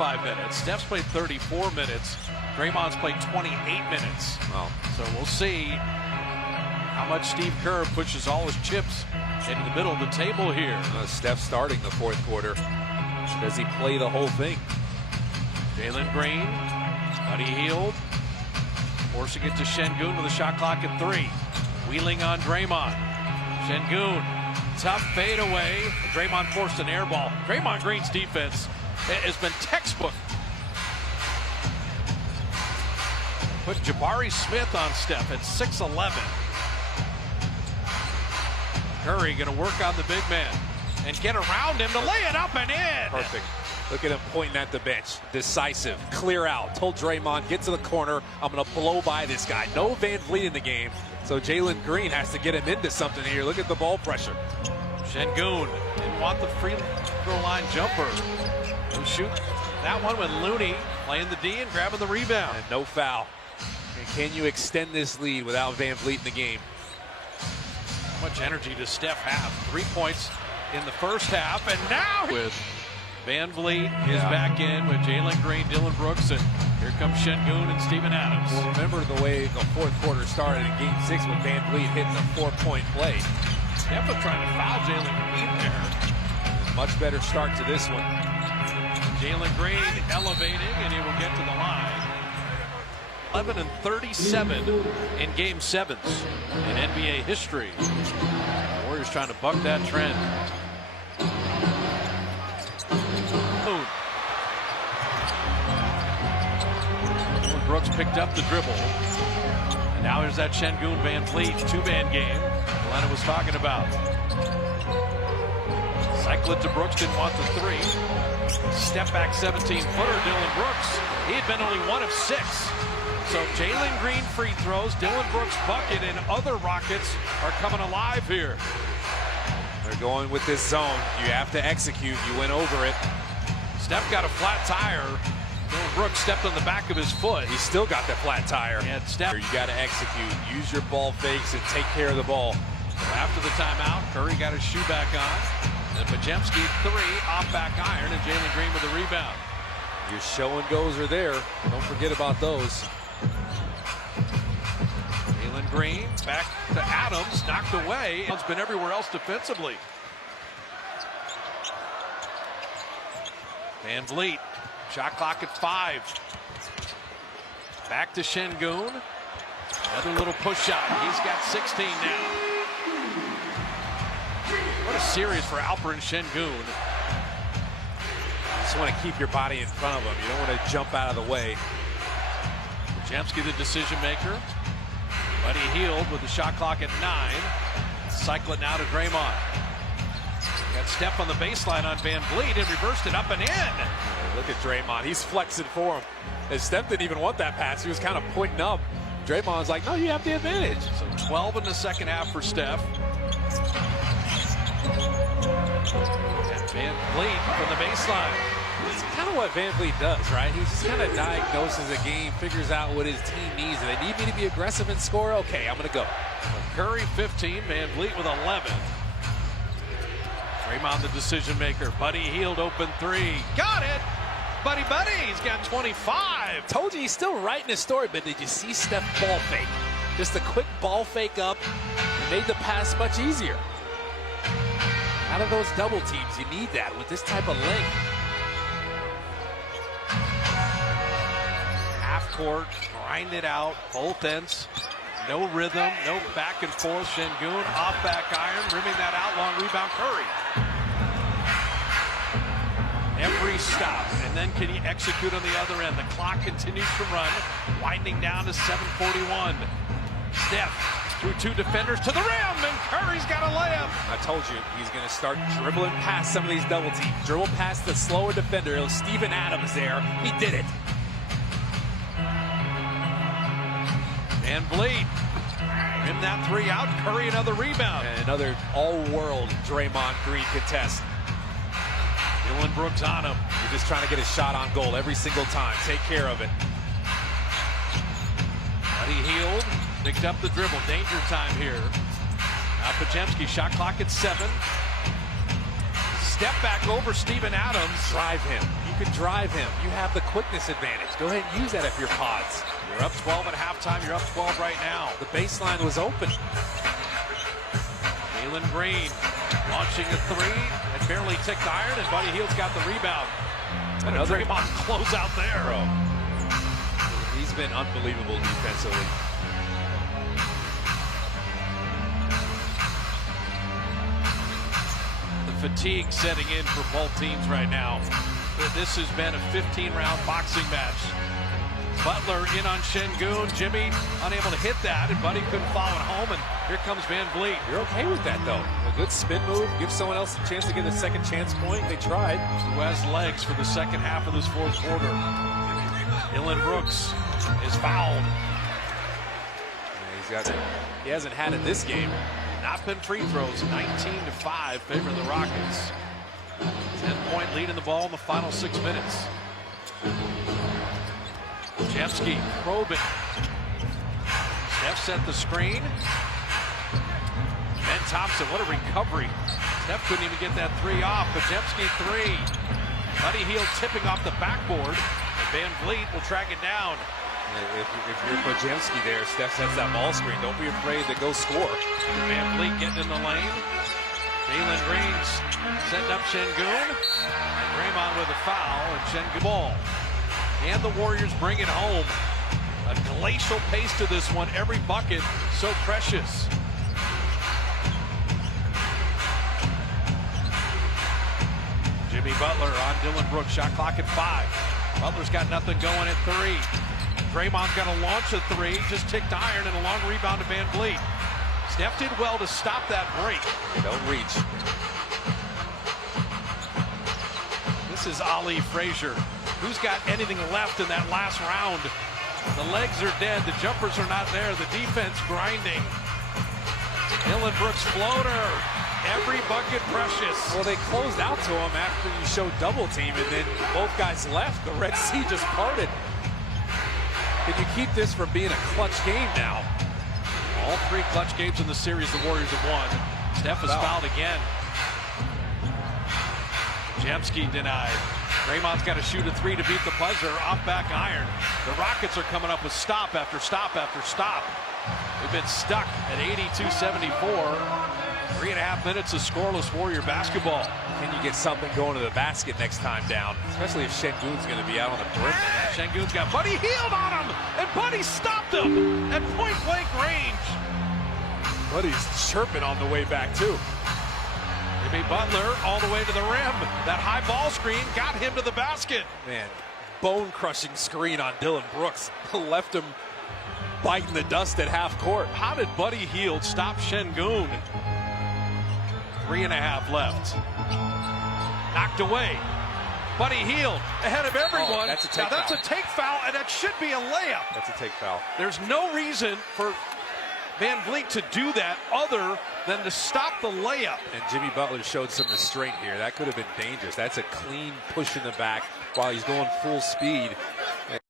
35 minutes. Steph's played 34 minutes. Draymond's played 28 minutes. Well, so we'll see how much Steve Kerr pushes all his chips into the middle of the table here. Steph starting the fourth quarter. Does he play the whole thing? Jalen Green, Buddy Hield, forcing it to Şengün with a shot clock at 3. Wheeling on Draymond. Şengün, tough fadeaway. Draymond forced an air ball. Draymond Green's defense has been textbook. Put Jabari Smith on Steph at 6'11". Curry going to work on the big man and get around him to lay it up and in. Perfect. Look at him pointing at the bench. Decisive. Clear out. Told Draymond, get to the corner. I'm going to blow by this guy. No Van Vliet in the game. So Jalen Green has to get him into something here. Look at the ball pressure. Şengün didn't want the free throw line jumper. He'll shoot that one with Looney playing the D and grabbing the rebound. And no foul. And can you extend this lead without Van Vliet in the game? How much energy does Steph have? 3 points in the first half, and now with Van Vliet is back in with Jalen Green, Dillon Brooks, and here comes Şengün and Steven Adams. Well, remember the way the fourth quarter started in Game 6 with Van Vliet hitting a 4-point play. Steph was trying to foul Jalen Green there. Much better start to this one. Jalen Green elevating, and he will get to the line. 11 and 37 in Game 7s in NBA history. The Warriors trying to buck that trend. Boom. Brooks picked up the dribble. And now here's that Şengün Van Vliet two-man game Atlanta was talking about. Cycle it to Brooks, didn't want the 3. Step back 17-footer, Dillon Brooks. He had been only 1 of 6. So Jalen Green free throws, Dillon Brooks bucket, and other Rockets are coming alive here. They're going with this zone. You have to execute. You went over it. Steph got a flat tire. Dillon Brooks stepped on the back of his foot. He still got that flat tire. And Steph, you got to execute. Use your ball fakes and take care of the ball. After the timeout, Curry got his shoe back on. And Podziemski 3 off back iron, and Jalen Green with the rebound. Your show and goes are there. Don't forget about those. Jalen Green back to Adams, knocked away. It's been everywhere else defensively. Van Vliet, shot clock at 5. Back to Şengün. Another little push shot. He's got 16 now. What a series for Alperen Şengün. You just want to keep your body in front of him. You don't want to jump out of the way. Podziemski the decision maker. Buddy Hield with the shot clock at 9. Cycle it now to Draymond. Got Steph on the baseline on Van Vliet and reversed it up and in. Look at Draymond. He's flexing for him. And Steph didn't even want that pass. He was kind of pointing up. Draymond's like, no, you have the advantage. So 12 in the second half for Steph. And Van Vliet from the baseline. It's kind of what Van Vliet does, right? He just kind of diagnoses a game, figures out what his team needs. If they need me to be aggressive and score, okay, I'm going to go. Curry 15, Van Vliet with 11. Draymond the decision maker. Buddy Hield open 3. Got it! Buddy's got 25. Told you he's still writing his story, but did you see Steph ball fake? Just a quick ball fake up and made the pass much easier. Out of those double teams, you need that with this type of length. Half court, grind it out, both ends. No rhythm, no back and forth. Şengün off back iron, rimming that out, long rebound, Curry. Every stop, and then can he execute on the other end? The clock continues to run, winding down to 7:41. Steph through 2 defenders to the rim, and Curry's got a layup. I told you, he's going to start dribbling past some of these double teams. Dribble past the slower defender. It was Steven Adams there. He did it. Van Vliet, rim that 3 out. Curry another rebound. And another all-world Draymond Green contest. Dillon Brooks on him. You're just trying to get a shot on goal every single time. Take care of it. Buddy Hield picked up the dribble. Danger time here. Now Podziemski, shot clock at 7. Step back over Steven Adams. Drive him. You can drive him. You have the quickness advantage. Go ahead and use that if you're pods. You're up 12 at halftime. You're up 12 right now. The baseline was open. Jalen Green launching a three and barely ticked iron, and Buddy Hield's got the rebound. And a Draymond close out there. Bro. He's been unbelievable defensively. The fatigue setting in for both teams right now. This has been a 15-round boxing match. Butler in on Şengün. Jimmy unable to hit that, and Buddy couldn't follow it home, and here comes Van Vliet. You're okay with that, though. A good spin move, give someone else a chance to get a second chance point. They tried. Who has legs for the second half of this fourth quarter. Dillon Brooks is fouled. Yeah, he hasn't had it this game. Not been free throws. 19-5 favor the Rockets. 10-point lead in the ball in the final 6 minutes. Jemski probing. Steph set the screen. Ben Thompson, what a recovery. Steph couldn't even get that three off, but Jemski three. Buddy Hield tipping off the backboard, and Van Vliet will track it down. If you're Podziemski there, Steph sets that ball screen. Don't be afraid to go score. Van Vliet getting in the lane. Jalen Green setting up Şengün. And Draymond with a foul, and Şengün ball. And the Warriors bring it home. A glacial pace to this one. Every bucket so precious. Jimmy Butler on Dillon Brooks. Shot clock at 5. Butler's got nothing going at 3. Draymond's got to launch a 3. Just ticked iron, and a long rebound to Van Vliet. Steph did well to stop that break. Don't reach. This is Ali Frazier. Who's got anything left in that last round? The legs are dead. The jumpers are not there. The defense grinding. Dillon Brooks floater. Every bucket precious. Well, they closed out to him after you showed double team, and then both guys left. The Red Sea just parted. Can you keep this from being a clutch game now? All 3 clutch games in the series the Warriors have won. Steph is fouled again. Jemski denied. Draymond's got to shoot a 3 to beat the buzzer. Off back iron. The Rockets are coming up with stop after stop after stop. We've been stuck at 82-74. 3.5 minutes of scoreless Warrior basketball. Can you get something going to the basket next time down? Especially if Şengün's going to be out on the perimeter. Şengün's got Buddy Hield on him, and Buddy stopped him at point-blank range. Buddy's chirping on the way back, too. Jimmy Butler all the way to the rim. That high ball screen got him to the basket. Man, bone-crushing screen on Dillon Brooks. Left him biting the dust at half court. How did Buddy Hield stop Şengün? 3.5 left. Knocked away. Buddy Hield ahead of everyone. That's a take foul. That's a take foul, and that should be a layup. That's a take foul. There's no reason for Van Vliet to do that other than to stop the layup. And Jimmy Butler showed some restraint here. That could have been dangerous. That's a clean push in the back while he's going full speed.